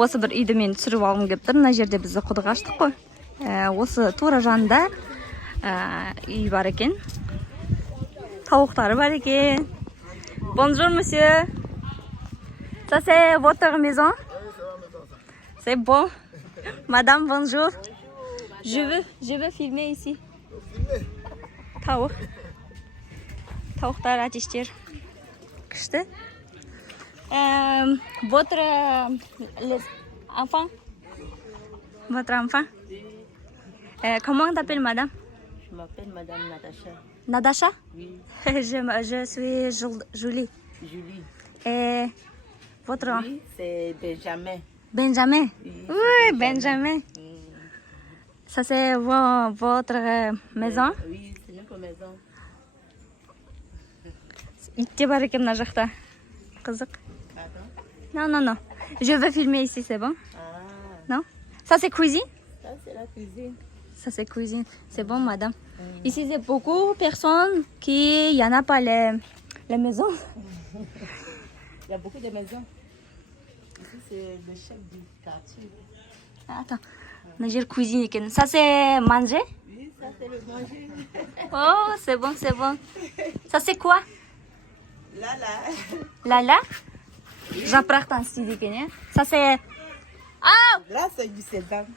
Осы бір үйді мен түсіріп алғым келіп тұр. Мына жерде бізді құдық аштық қой. Осы тура жанында үй бар екен. Тауықтары бар екен. Bonjour monsieur. Ça c'est votre maison? C'est bon. Madame, bonjour. Je veux filmer ici. Тауықтар, әтештер. Күшті. Votre enfant? Votre enfant? Comment t'appelles madame? Je m'appelle madame Natacha. Natacha? Oui. Je suis Julie. Julie. Et votre? Oui, c'est Benjamin. Benjamin? Oui, Benjamin. Mm. Ça c'est votre maison? Oui, c'est notre maison. Итте бар екен мына жақта. Қызық. Pardon? Non. Je veux filmer ici, c'est bon? Ah, Non? Ça c'est cuisine? ça c'est la cuisine. Ça c'est cuisine. C'est bon, madame. Ici, c'est beaucoup de personnes qui... Il n'y en a pas les maisons. Il y a beaucoup de maisons. Ici, c'est le chef du quartier. Attends. On a dit cuisine. Ça c'est manger? Oui, ça c'est le manger. Oh, c'est bon, c'est bon. Ça c'est quoi? Là. Lala? Жапырақтан істейді екен, иә? Ça c'est... Ah! Là, c'est du sésame.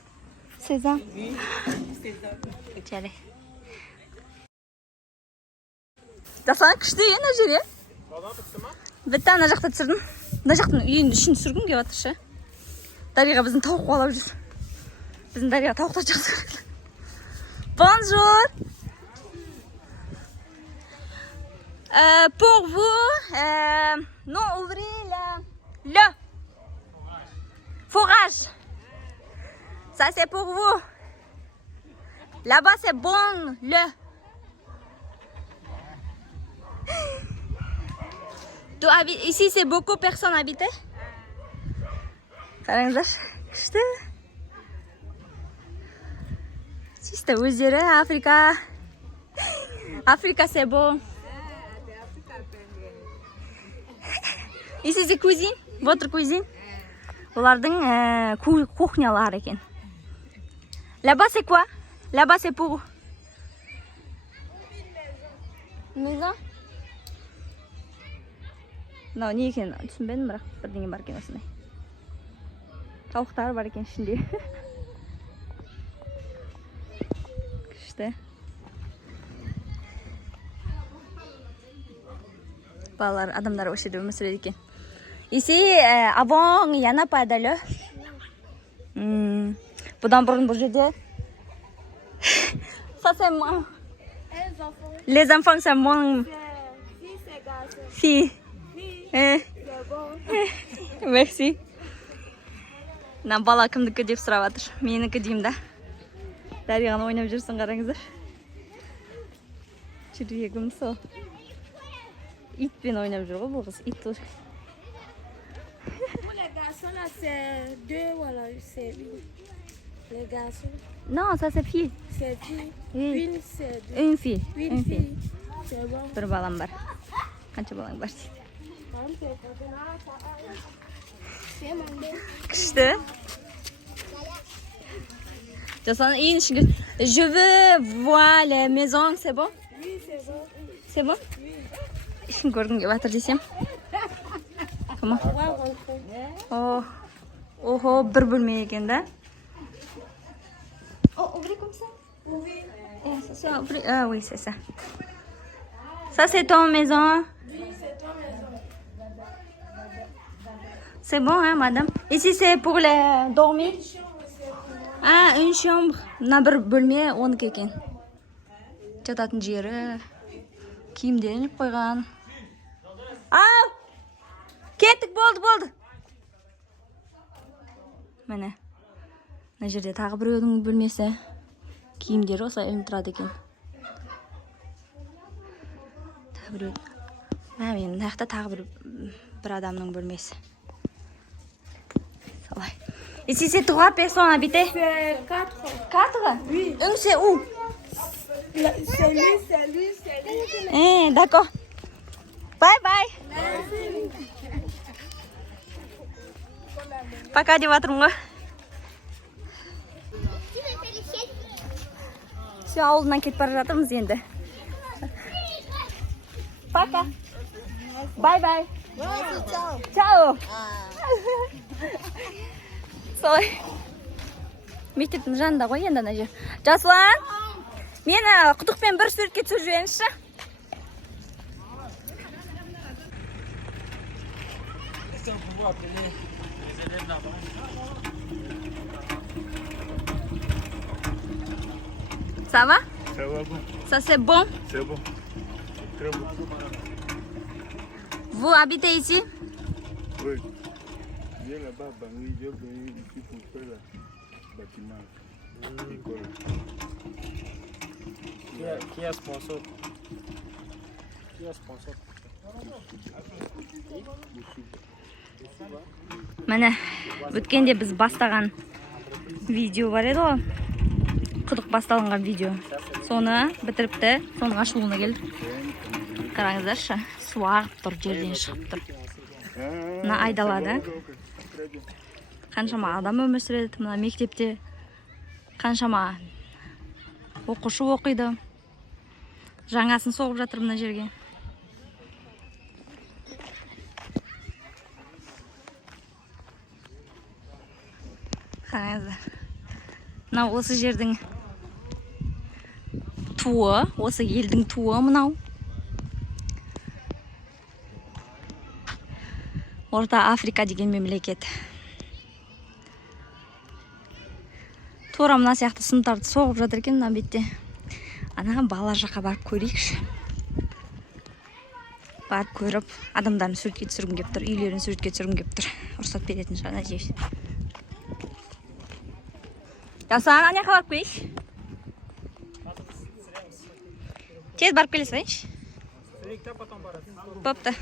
Sésame. Oui, du sésame. Жарай. Жасаған күшті ең мына жер, иә? Бітті ана жақта түсірдім. Мына жақтың үйінің ішін түсіргім келіп жатыр ше. Дариға біздің тауық қуалап жүр. Біздің Дариға тауықтар жақсы көреді. Bonjour. Pour vous, non, ouvrez le fourrage. Ça c'est pour vous. Là-bas c'est bon, le. Ici c'est beaucoup de personnes habitées. Қараңыздар, күшті. Чисто өздері, Африка. Africa c'est bon. Ici c'est cuisine, votre cuisine. Олардың кухнялары екен. Là-bas c'est quoi? Là-bas c'est pour maison. Мынау не екен түсінбедім, бірақ бірдеңе бар екен осындай. Тауықтар бар екен ішінде. Күшті. Балалар, адамдар осы жерде өмір сүреді екен. Ici, avant, il n'y en a pas d'ailleurs. Бұдан бұрын бұл жерде. Ça c'est moi. Les enfants, c'est mon fille. Merci. Мына бала кімдікі деп сұрап жатыр. Менікі деймін да. Дариғаны ойнап жүрсің, қараңыздар. Жүрегім сол. Итпен ойнап жүр ғой бұл қыз. Ит тұр. Pour les garçons, là, c'est 2, voilà, c'est 8. Les garçons, Non, ça c'est fille. c'est 10. Oui. Une, c'est 2. Une fille. Une fille. C'est bon. Bir балам бар. Қанша балаң бар дейді. C'est mon bébé. Күшті. Жасан ең ішінде. Je veux voir les maisons, c'est bon? Oui, c'est bon. C'est bon? Ішін көргім келіп жатыр десем. Comment? On va rentrer. Охо, бір бөлме екен да. Ouvrez comme ça? Oui. Ah oui, c'est ça. Ça c'est ton maison? Oui, c'est ton maison. C'est bon, hein, madame? Ici c'est pour les dormir? Ah, une chambre. Мына бір бөлме, оныкі екен. Жататын жері. Киімдерін қойған. Ау! Кеттік, болды. Міне. Мына жерде тағы біреудің бөлмесі. Киімдері осылай ілініп тұрады екен. Тағы біреу. Мен мына жақта тағы бір адамның бөлмесі. Солай. Ici c'est 3 personnes habitées. C'est 4. 4? Oui. Une c'est où? C'est lui. D'accord. Bye bye. Merci. Пока деп жатырмын ғой. Все, ауылдан кетіп бара жатырмыз енді. Пока. Бай-бай. Чао. Солай. Мектептің жанында ғой енді ана жер. Жасұлан, мені құдықпен бір суретке түсіріп жіберіңізші. Ça va? Ça va bon. Ça c'est bon? C'est bon. Très bon. Vous habitez ici? Oui. Viens là-bas, Bangui, j'ai venu ici pour faire le bâtiment. École. Qui est sponsor? Qui est sponsor? Міне, өткенде біз бастаған видео бар еді ғой. Құдық басталынған видео. Соны бітіріпті, соның ашылуына келдік. Қараңыздаршы, су ағып тұр, жерден шығып тұр. Мына айдалада. Қаншама адам өмір сүреді мына мектепте. Қаншама оқушы оқиды. Жаңасын соғып жатыр мына жерге. Қараңыздар. Мынау осы жердің туы, осы елдің туы мынау. Орта Африка деген мемлекет. Тура мына сияқты сыныптарды соғып жатыр екен мына бетте. Ана бала жаққа барып көрейікші. Барып көріп, адамдарын суретке түсіргім келіп тұр, үйлерін суретке түсіргім келіп тұр. Рұқсат беретін шығар әжей. Жасан, ана жаққа барып келейікші. Тез барып келе салайыншы. Бопты.